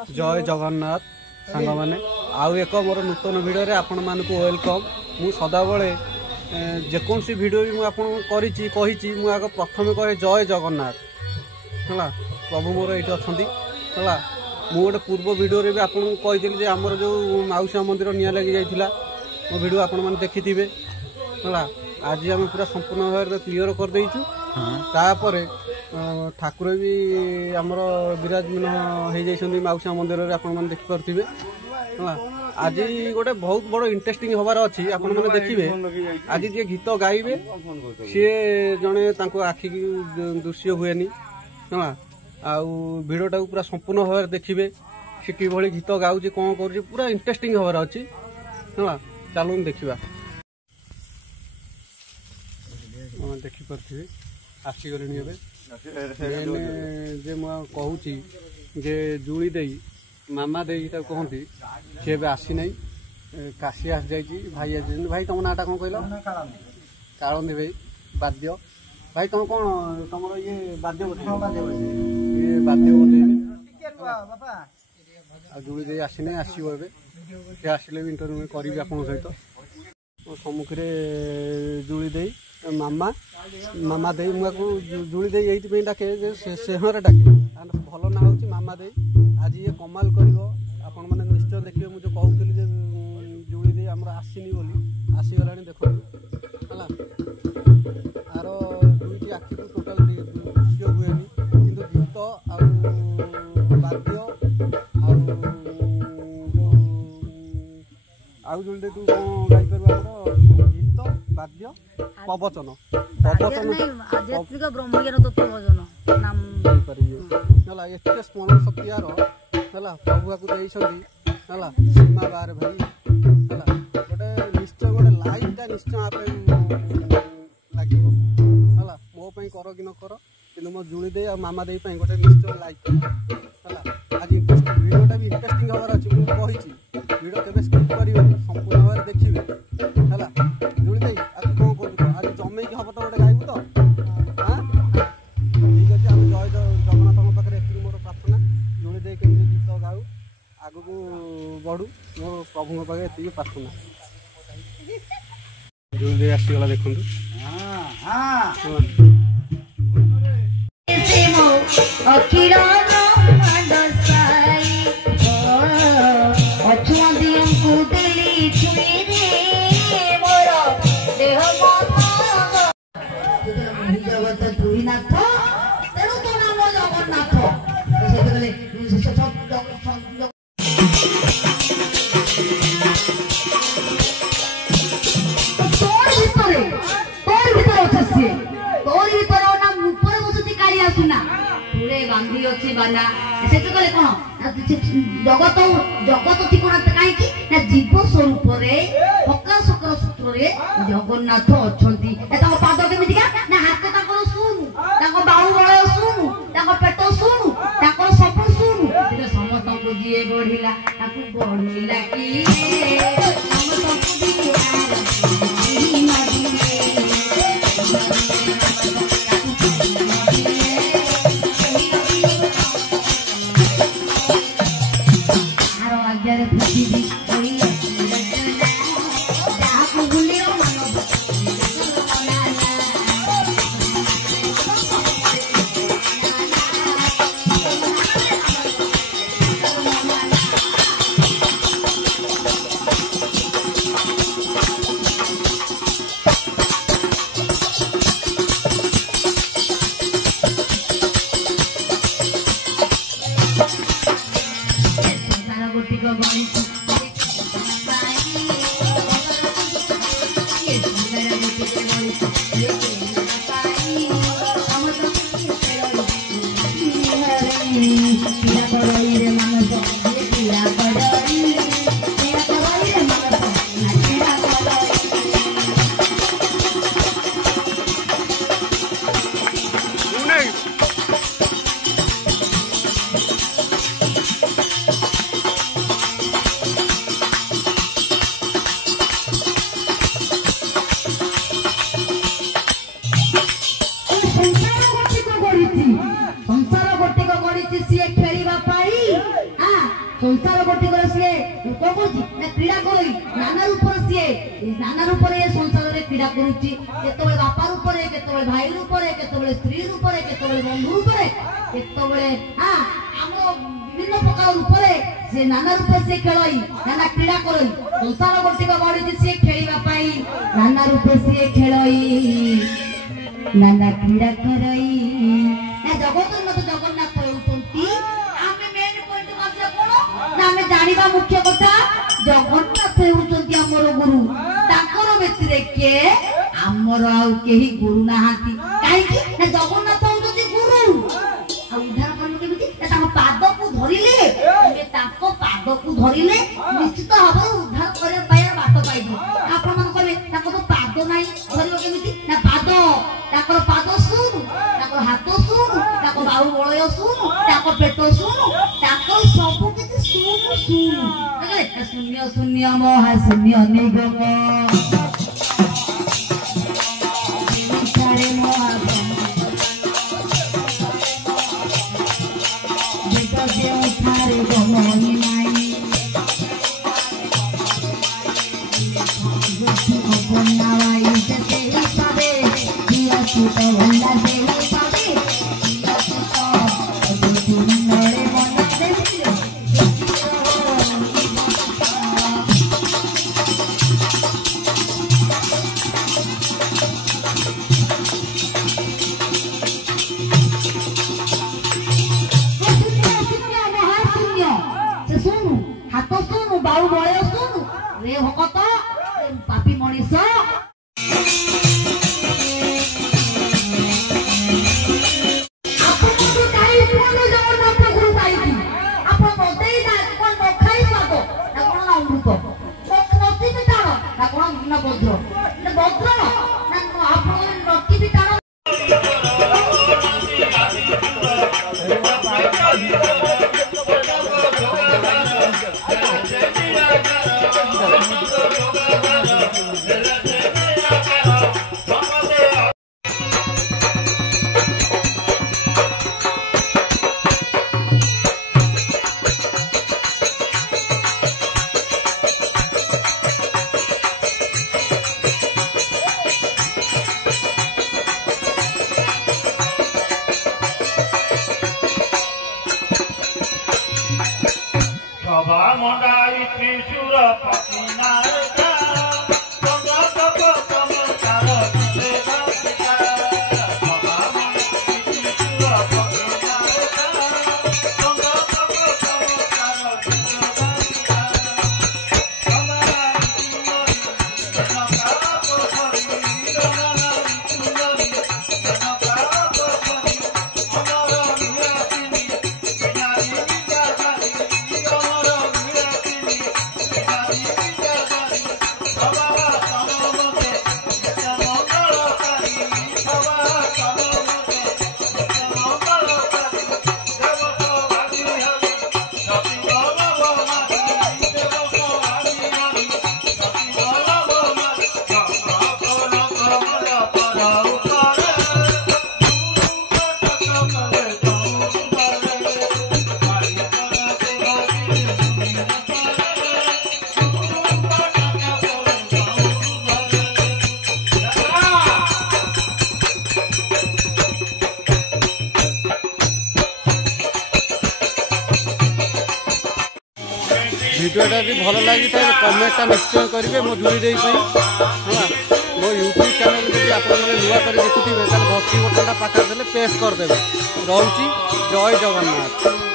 जय जगन्नाथ सांग मैंने आउ एक मोर नूतन भिडियो रे आपण मानकु वेलकम। मु सदा बेले जेकोसी भिडियो भी मुझे कही आग प्रथम कहे जय जगन्नाथ है। प्रभु मोर ये अच्छा है। मु गोटे पूर्व भिडियो भी आपको कही आमर जो माउसा मंदिर निया लगी जाइला मो भिडियो आपण मैंने देखि है। आज आम पूरा संपूर्ण भाव क्लीयर कर देचु। तापर ठाकुर भी आमर विराजमान हो जाइए माउसा मंदिर में आपण मैंने देखिपे। आज गोटे बहुत बड़ इंटरेस्टिंग हबार अच्छी आपण मैंने देखिए। आज जी गीत गाइबे सी जड़े आखि दृश्य हुए है। भिडियोटा पूरा संपूर्ण भाव देखिए सी कि गीत गाँव कौन कर पूरा इंटरेस्टिंग हबार अच्छी है। चलो देखा देखिपे आसीगले जे कहूँ जे जुड़ी दे मामा दे कहती सी ए आसी ना काशी आसी जाइए भाई आसी। भाई तुम नाटा कौन कहल? कालंदी भाई बाद्य भाई तुम कौन तुम ये बाद्य ये बाद्य जुड़ी दे आसी ना आसो ए सी आसिले भी इंटरव्यू करी आप सहित सम्मुखें जुड़ी दे मामा मामा दे मुझे जुड़ी दे ये डाके सेहर डाके भल ना हूँ मामा दे। आज ये कमाल कर आपण मैंने निश्चय देखिए मुझे कहूली जुड़ी दे आमर आसनी बोली आसीगला देखो है। आर दुईटी आखि को टोटाल दृश्य हुए कि गीत आद्य आउ जुड़ी दे तू कौन गाईपर आमर गीत बाद्य प्रवचन आध्यात्मिक ब्रह्मज्ञान तत्व भजन नाम है। एत स्मरण शक्ति यार है प्रभु को है सीमा बार भाई है गोटे निश्चय गोटे लाइफटा निश्चय आप लगे है। मोपाई कर कि न कर कि मो जुड़ी दे मामा दे गोटे निश्चय लाइफ है। आज भिडियोटा भी इंटरेस्टिंग हबार अच्छी मुझे कही भिडियो केवे स्किप कर संपूर्ण भाव देखिए है। जुड़ी दे आज कौन कर आज जमे कि हम तो गोटे गाइबू तो हाँ ठीक अच्छे। आम जय जगन्नाथ पाखे एति मोर प्रार्थना जुड़ी दे केमती गीत गाऊ आग को बढ़ू मो प्रभु पाखे एति प्रार्थना। जुड़ी दे आसीगला देखु बांधी अच्छी बाना से कौन जगत जगत ठिकाना कहीं जीव स्वरूप प्रकाशकर सूत्र जगन्नाथ अच्छा पाद केमिका ना हाथ शुणु बाहुबल शुणु पेट शुणु सब शुणु समस्त को जी बढ़ला बढ़ला कि संसार गोटिकर सीए कौन करुची ना क्रीड़ा करी नाना रूप सीए नाना रूप संसार में क्रीड़ा करुची केतबेले बापा रूप केतबेले भाई रूप केतबेले स्त्री रूप केतबेले बंधु रूप केतबेले हां हम विभिन्न प्रकार रूप से नाना रूप से खेलई नाना क्रीड़ा करई संसार गोटिक बड़ी से खेलिबा पाई नाना रूप से खेलई नाना क्रीड़ा करई ना जगत जगन्नाथ होउचंती आमे मेन पॉइंट मासला कोन ना आमे जानिबा मुख्य कथा जगन्नाथ होउचंती हमर गुरु ताकर व्यतिरेके हमर आउ केही गुरु नाहांती काहे कि ना जगन्नाथ होउचंती गुरु आ उद्धार करनु केमिति ताको पाद को धरिले ए ताको पाद को धरिले निश्चित हबो उद्धार करे पाया बाट पाइबो आपण मन कहले ताको तो पाद नाही धरिबो केमिति ना पाद ताकर पाद सुन ताकर हाथ सुन ताको बाहु बळय सुन ताको पेट सुन ताको सब किछि सुन सुन देखले शून्य शून्य महा शून्य निगम सारे महा थारे गमनी नाई बनावाई जते ही पावे दिया सुत भंडा से ही पावे दिया सुत सुंदरे मन देखियो हाथ सुनु बाहु बळय सुनु रे भगत पापी मनीष भिडियोटा भी भल लगी था कमेंटा निश्चय करेंगे मो जुड़ी हाँ मो यूट्यूब चैनल जब आप नुआ कर देखुवे भक्ति बटनटा पाखे प्रेस करदे रोची जय जगन्नाथ।